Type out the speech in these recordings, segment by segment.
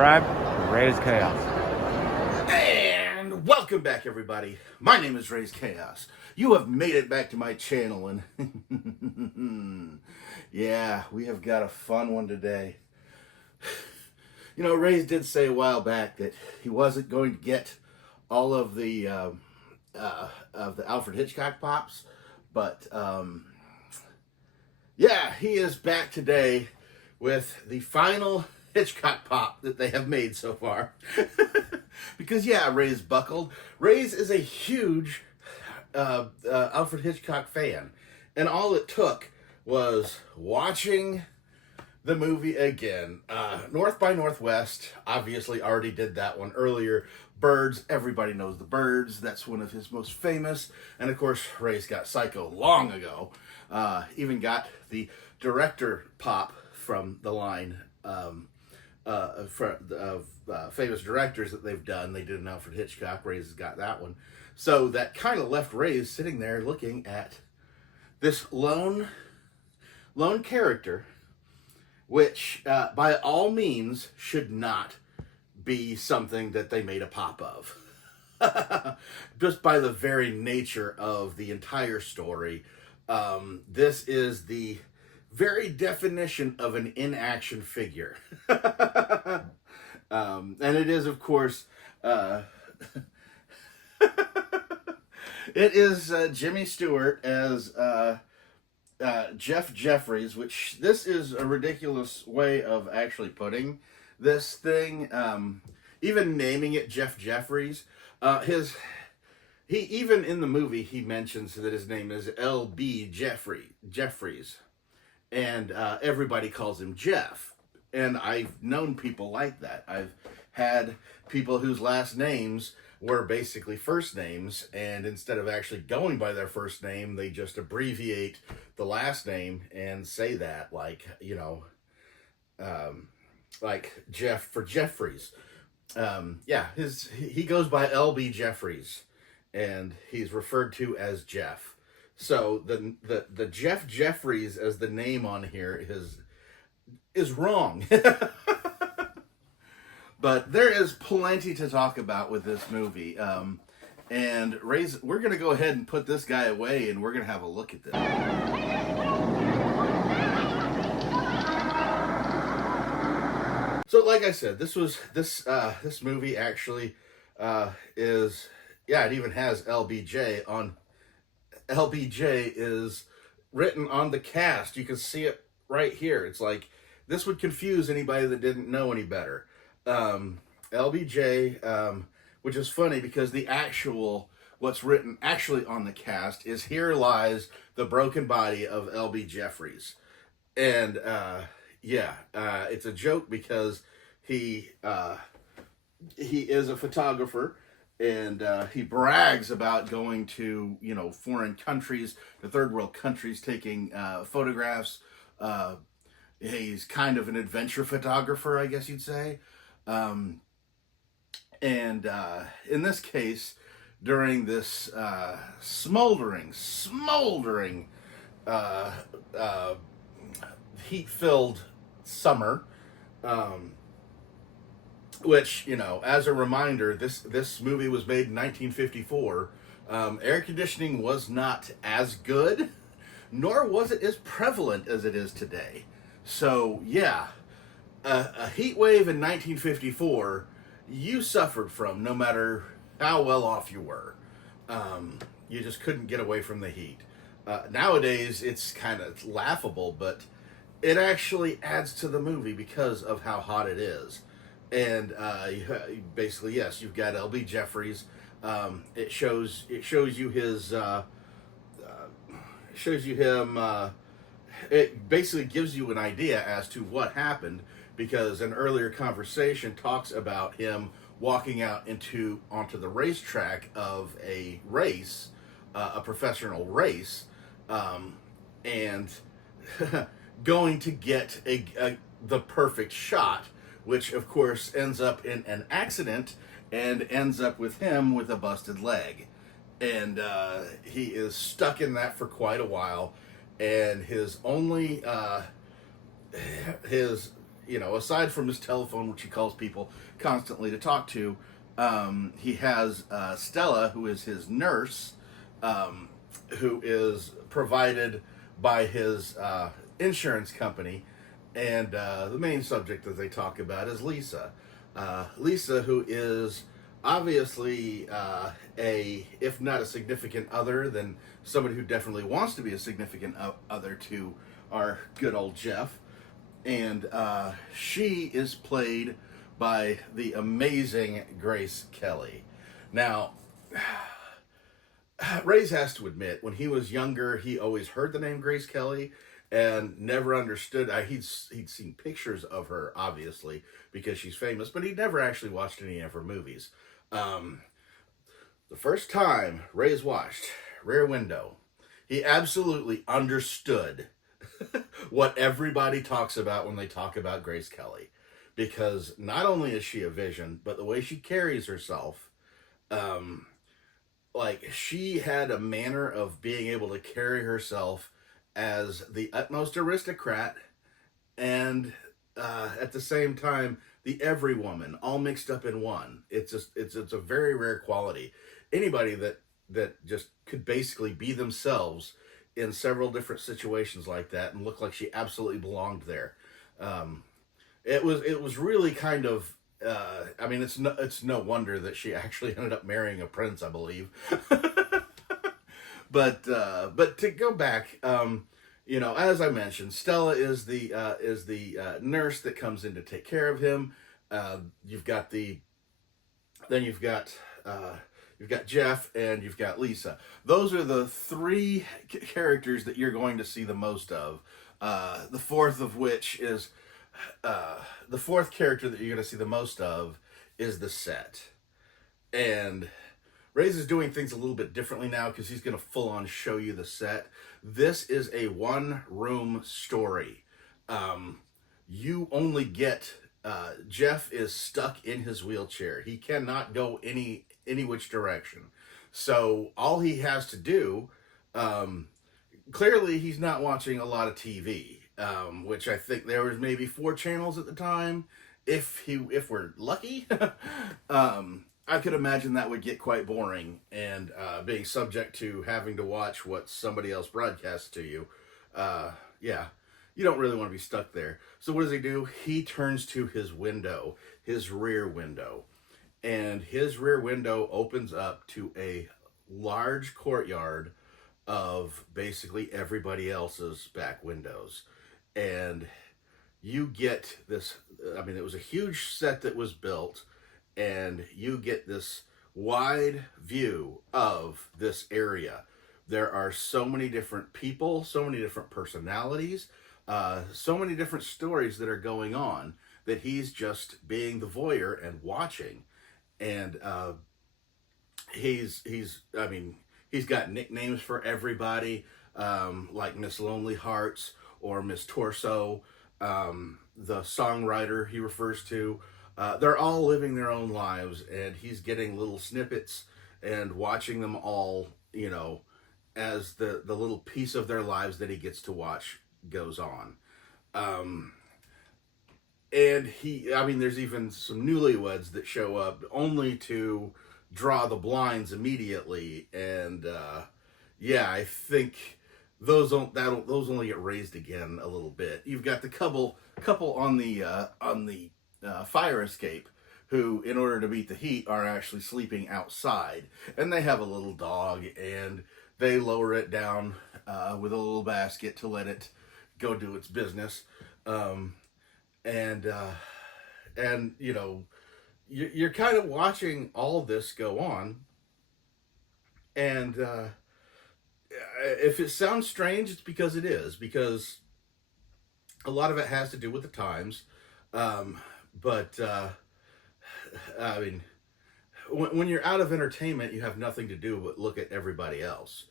subscribe to Raze Chaos. And welcome back, everybody. My name is Raze Chaos. You have made it back to my channel, and yeah, we have got a fun one today. You know, Raze did say a while back that he wasn't going to get all of the Alfred Hitchcock pops, but yeah, he is back today with the final Hitchcock pop that they have made so far. Because yeah, Raze buckled. Raze is a huge Alfred Hitchcock fan, and all it took was watching the movie again. North by Northwest, obviously already did that one earlier. Birds, everybody knows the Birds. That's one of his most famous. And of course, Raze got Psycho long ago. Even got the director pop from the line of famous directors that they've done. They did an Alfred Hitchcock. Raze has got that one. So that kind of left Raze sitting there looking at this lone character, which by all means should not be something that they made a pop of. Just by the very nature of the entire story. This is the very definition of an in-action figure. And it is, of course, it is Jimmy Stewart as Jefferies, which this is a ridiculous way of actually putting this thing. Even naming it Jefferies. He even in the movie he mentions that his name is L.B. Jefferies, and everybody calls him Jeff. And I've known people like that. I've had people whose last names were basically first names, and instead of actually going by their first name, they just abbreviate the last name and say that, like, you know, like Jeff for Jefferies. Yeah, he goes by L.B. Jefferies, and he's referred to as Jeff. So the Jefferies as the name on here is wrong. But there is plenty to talk about with this movie. And Raze, we're going to go ahead and put this guy away, and we're going to have a look at this. So, like I said, this movie actually is, yeah, it even has LBJ on. LBJ is written on the cast. You can see it right here. It's like, this would confuse anybody that didn't know any better. LBJ, which is funny because what's written actually on the cast is "Here lies the broken body of L.B. Jefferies." And, yeah, it's a joke because he is a photographer, and he brags about going to, you know, foreign countries, the third world countries, taking photographs. He's kind of an adventure photographer, I guess you'd say. And in this case, during this smoldering, heat-filled summer, which, you know, as a reminder, this movie was made in 1954. Air conditioning was not as good, nor was it as prevalent as it is today. So, yeah, a heat wave in 1954, you suffered from, no matter how well off you were. You just couldn't get away from the heat. Nowadays, it's kind of laughable, but it actually adds to the movie because of how hot it is. And basically, yes, you've got L.B. Jefferies. It shows you his it basically gives you an idea as to what happened, because an earlier conversation talks about him walking out onto the racetrack of a race, a professional race, and going to get the perfect shot, which of course ends up in an accident and ends up with him with a busted leg. And he is stuck in that for quite a while, and his only aside from his telephone, which he calls people constantly to talk to, he has Stella, who is his nurse, who is provided by his insurance company. And the main subject that they talk about is Lisa. Lisa, who is obviously if not a significant other, then somebody who definitely wants to be a significant other to our good old Jeff. And she is played by the amazing Grace Kelly. Now, Raze has to admit, when he was younger, he always heard the name Grace Kelly and never understood. He'd seen pictures of her, obviously, because she's famous, but he'd never actually watched any of her movies. The first time Raze watched Rear Window, he absolutely understood what everybody talks about when they talk about Grace Kelly. Because not only is she a vision, but the way she carries herself, she had a manner of being able to carry herself as the utmost aristocrat and at the same time the every woman, all mixed up in one. It's a very rare quality. Anybody that just could basically be themselves in several different situations like that and look like she absolutely belonged there. It was really kind of it's no wonder that she actually ended up marrying a prince, I believe. But to go back, as I mentioned, Stella is the nurse that comes in to take care of him. You've got Jeff, and you've got Lisa. Those are the three characters that you're going to see the most of. The fourth character that you're going to see the most of is the set. And Raze is doing things a little bit differently now because he's going to full on show you the set. This is a one-room story. You only get Jeff is stuck in his wheelchair. He cannot go any which direction. So all he has to do, clearly he's not watching a lot of TV, which I think there was maybe 4 channels at the time, if we're lucky. I could imagine that would get quite boring, and being subject to having to watch what somebody else broadcasts to you. You don't really want to be stuck there. So what does he do? He turns to his window, his rear window. And his rear window opens up to a large courtyard of basically everybody else's back windows. And you get this, it was a huge set that was built, and you get this wide view of this area. There are so many different people, so many different personalities, so many different stories that are going on, that he's just being the voyeur and watching. And he's got nicknames for everybody, like Miss Lonely Hearts or Miss Torso, the songwriter he refers to. They're all living their own lives, and he's getting little snippets and watching them all, as the little piece of their lives that he gets to watch goes on. And there's even some newlyweds that show up only to draw the blinds immediately. And I think those only get raised again a little bit. You've got the couple on the fire escape who, in order to beat the heat, are actually sleeping outside, and they have a little dog, and they lower it down with a little basket to let it go do its business. You're kind of watching all this go on, and if it sounds strange, it's because it is, because a lot of it has to do with the times. When you're out of entertainment, you have nothing to do but look at everybody else.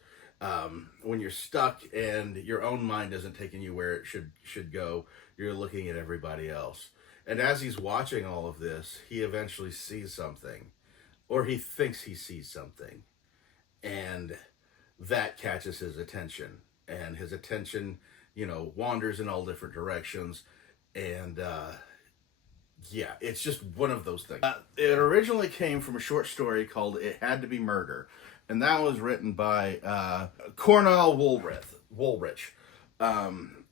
When you're stuck and your own mind isn't taking you where it should go, you're looking at everybody else. And as he's watching all of this, he eventually sees something, or he thinks he sees something, and that catches his attention. And his attention, wanders in all different directions, and yeah, it's just one of those things. It originally came from a short story called "It Had to Be Murder," and that was written by Cornell Woolrich.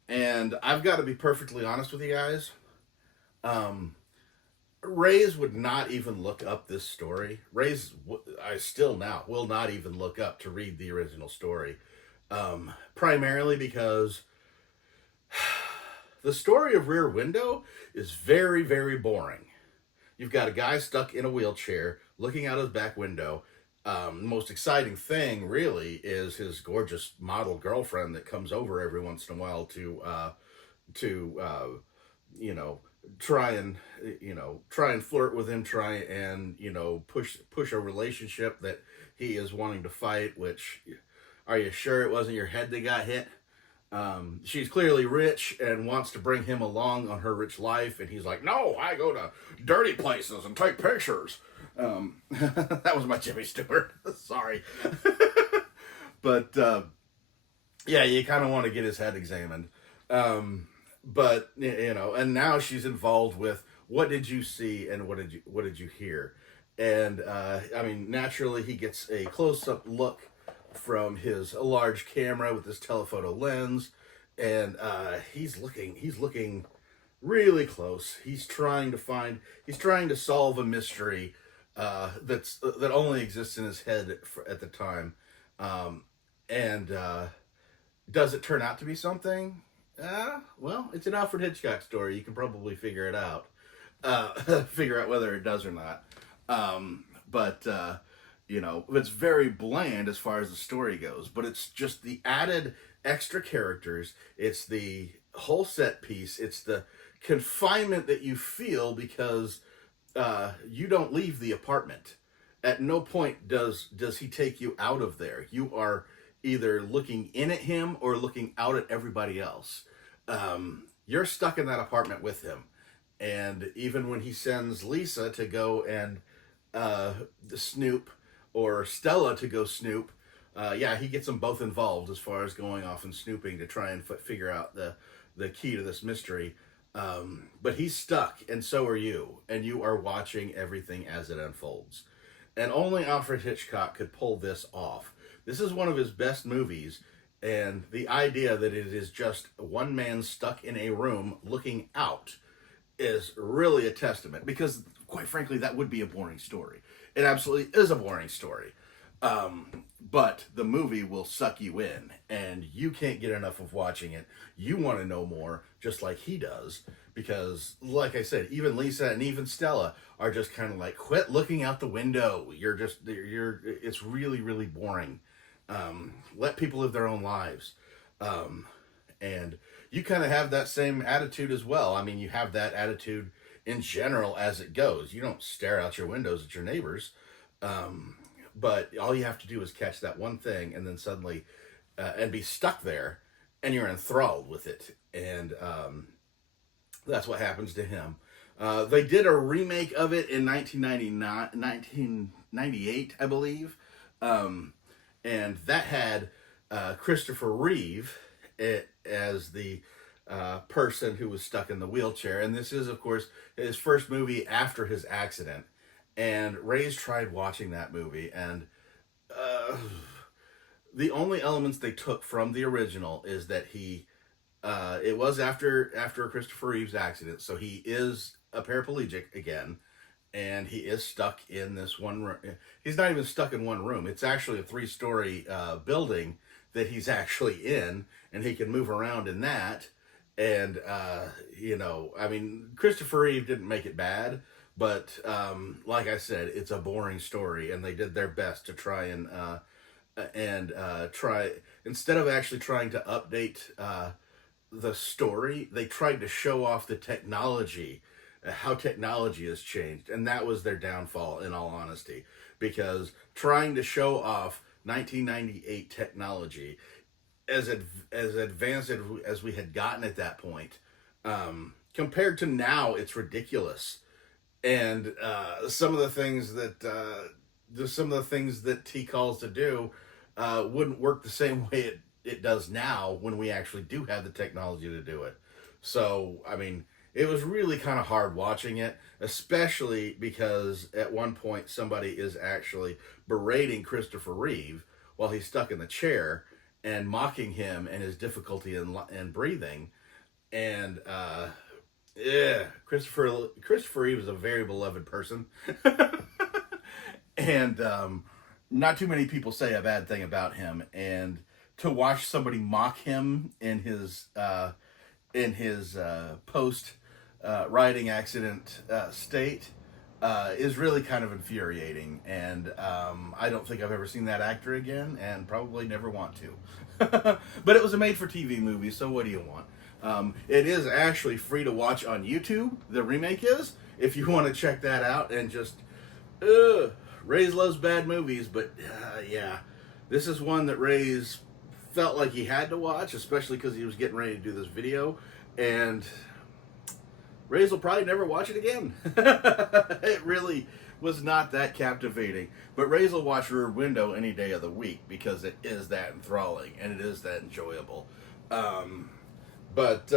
And I've got to be perfectly honest with you guys. Raze would not even look up this story. Raze, I still now will not even look up to read the original story, primarily because the story of Rear Window is very, very boring. You've got a guy stuck in a wheelchair looking out his back window. The most exciting thing, really, is his gorgeous model girlfriend that comes over every once in a while to you know, try and flirt with him, try and push a relationship that he is wanting to fight. Which, are you sure it wasn't your head that got hit? She's clearly rich and wants to bring him along on her rich life, and he's like, no, I go to dirty places and take pictures. That was my Jimmy Stewart. Sorry. But yeah, you kind of want to get his head examined. But and now she's involved with, what did you see and what did you hear? And I mean, naturally he gets a close-up look from his large camera with his telephoto lens, and he's looking really close. He's trying to solve a mystery that only exists in his head at the time. And does it turn out to be something? Well, it's an Alfred Hitchcock story. You can probably figure it out. Figure out whether it does or not. But it's very bland as far as the story goes. But it's just the added extra characters. It's the whole set piece. It's the confinement that you feel because you don't leave the apartment. At no point does he take you out of there. You are either looking in at him or looking out at everybody else. You're stuck in that apartment with him. And even when he sends Lisa to go and snoop, or Stella to go snoop, he gets them both involved as far as going off and snooping to try and figure out the key to this mystery. But he's stuck, and so are you. And you are watching everything as it unfolds. And only Alfred Hitchcock could pull this off. This is one of his best movies, and the idea that it is just one man stuck in a room looking out is really a testament, because quite frankly, that would be a boring story. It absolutely is a boring story. But the movie will suck you in, and you can't get enough of watching it. You want to know more, just like he does, because, like I said, even Lisa and even Stella are just kind of like, quit looking out the window. It's really, really boring. Let people live their own lives. And you kind of have that same attitude as well. I mean, you have that attitude in general as it goes. You don't stare out your windows at your neighbors. But all you have to do is catch that one thing, and then suddenly, and be stuck there, and you're enthralled with it. And that's what happens to him. They did a remake of it in 1998, I believe. And that had Christopher Reeve as the person who was stuck in the wheelchair. And this is, of course, his first movie after his accident. And Raze tried watching that movie, and the only elements they took from the original is that it was after Christopher Reeve's accident, so he is a paraplegic again, and he is stuck in this one room. He's not even stuck in one room. It's actually a 3-story building that he's actually in, and he can move around in that. And, I mean, Christopher Reeve didn't make it bad, but like I said, it's a boring story, and they did their best to try and instead of actually trying to update the story, they tried to show off the technology, how technology has changed, and that was their downfall, in all honesty, because trying to show off 1998 technology as advanced as we had gotten at that point, compared to now, it's ridiculous. And some of the things that he calls to do wouldn't work the same way it does now when we actually do have the technology to do it. So, I mean, it was really kind of hard watching it, especially because at one point somebody is actually berating Christopher Reeve while he's stuck in the chair and mocking him and his difficulty in breathing. And yeah, Christopher Reeve is a very beloved person. And not too many people say a bad thing about him. And to watch somebody mock him in his post riding accident state is really kind of infuriating. And I don't think I've ever seen that actor again, and probably never want to. But it was a made-for-TV movie, so what do you want? It is actually free to watch on YouTube. The remake is, if you want to check that out and just, Raze loves bad movies, but yeah, this is one that Raze felt like he had to watch, especially because he was getting ready to do this video, and Raze will probably never watch it again. It really was not that captivating, but Raze will watch Rear Window any day of the week because it is that enthralling and it is that enjoyable. But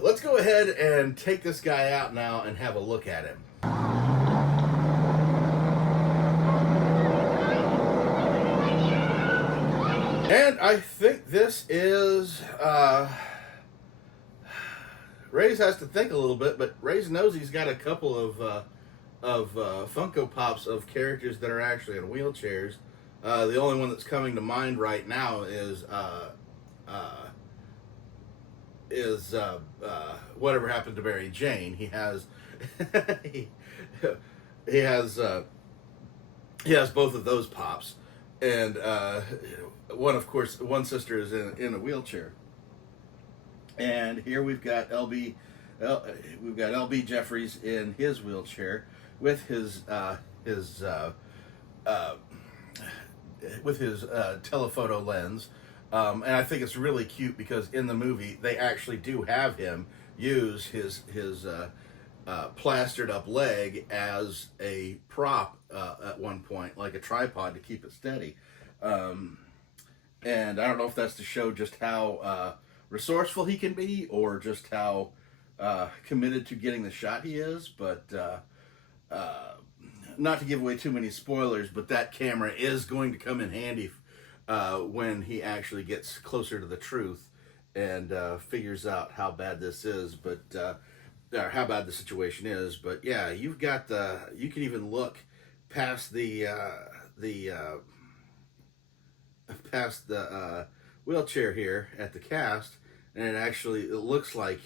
let's go ahead and take this guy out now and have a look at him. And I think this is, Raze has to think a little bit, but Raze knows he's got a couple of Funko Pops of characters that are actually in wheelchairs. The only one that's coming to mind right now is whatever happened to Mary Jane. He has he has both of those pops, and one sister is in a wheelchair. And here we've got LB Jefferies in his wheelchair with his telephoto lens. And I think it's really cute because in the movie they actually do have him use his plastered up leg as a prop at one point, like a tripod to keep it steady. And I don't know if that's to show just how resourceful he can be, or just how committed to getting the shot he is. But not to give away too many spoilers, but that camera is going to come in handy when he actually gets closer to the truth and figures out how bad this is, but or how bad the situation is. But yeah, you can even look past the wheelchair here at the cast, and it looks like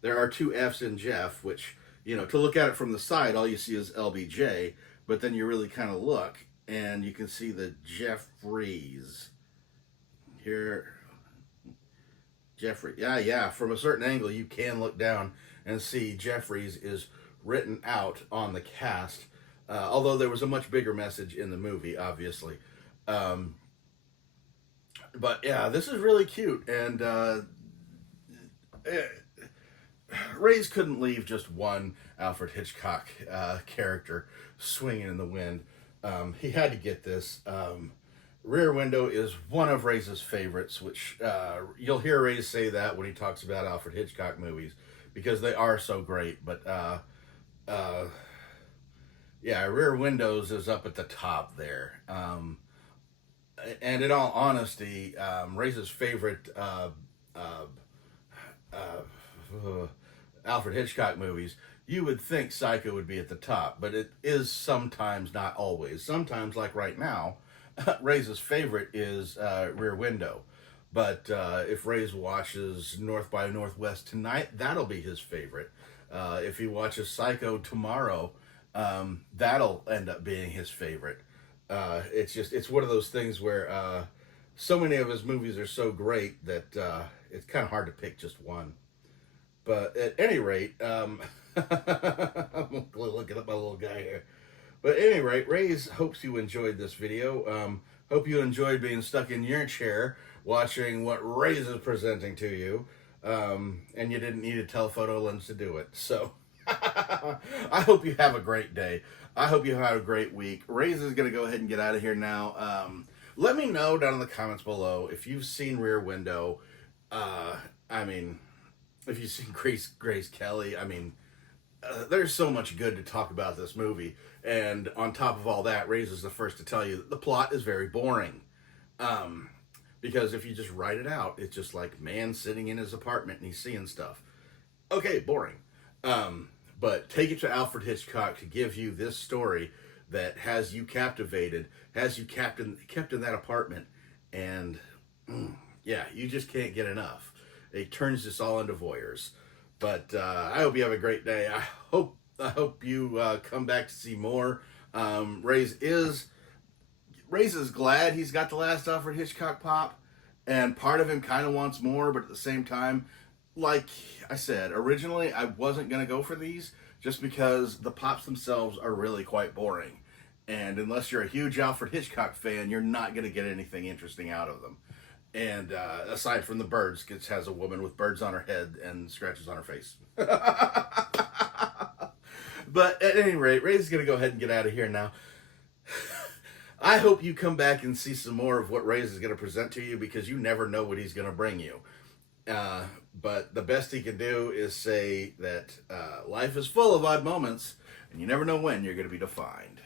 there are two F's in Jeff, which, to look at it from the side, all you see is LBJ, but then you really kind of look, and you can see the Jefferies here. Jeffrey, yeah, from a certain angle you can look down and see Jefferies is written out on the cast, although there was a much bigger message in the movie, obviously. But yeah, this is really cute, and Raze couldn't leave just one Alfred Hitchcock character swinging in the wind. He had to get this. Rear Window is one of Raze's favorites, which you'll hear Raze say that when he talks about Alfred Hitchcock movies, because they are so great. But yeah, Rear Windows is up at the top there. And in all honesty, Raze's favorite Alfred Hitchcock movies, you would think Psycho would be at the top, but it is sometimes, not always. Sometimes, like right now, Raze's favorite is Rear Window. But if Raze watches North by Northwest tonight, that'll be his favorite. If he watches Psycho tomorrow, that'll end up being his favorite. It's one of those things where so many of his movies are so great that it's kind of hard to pick just one. But at any rate, I'm looking at my little guy here. But at any rate, Raze hopes you enjoyed this video. Hope you enjoyed being stuck in your chair watching what Raze is presenting to you. And you didn't need a telephoto lens to do it. So I hope you have a great day. I hope you have a great week. Raze is going to go ahead and get out of here now. Let me know down in the comments below if you've seen Rear Window. if you've seen Grace Kelly, I mean, there's so much good to talk about this movie. And on top of all that, Raze is the first to tell you that the plot is very boring. Because if you just write it out, it's just like man sitting in his apartment and he's seeing stuff. Okay, boring. But take it to Alfred Hitchcock to give you this story that has you captivated, has you kept in that apartment, and yeah, you just can't get enough. It turns this all into voyeurs. But I hope you have a great day. I hope you come back to see more. Raze is glad he's got the last Alfred Hitchcock pop, and part of him kind of wants more, but at the same time, like I said, originally I wasn't going to go for these just because the pops themselves are really quite boring. And unless you're a huge Alfred Hitchcock fan, you're not going to get anything interesting out of them. And aside from the birds, it has a woman with birds on her head and scratches on her face. But at any rate, Ray's going to go ahead and get out of here now. I hope you come back and see some more of what Raze is going to present to you, because you never know what he's going to bring you. But the best he can do is say that life is full of odd moments, and you never know when you're going to be defined.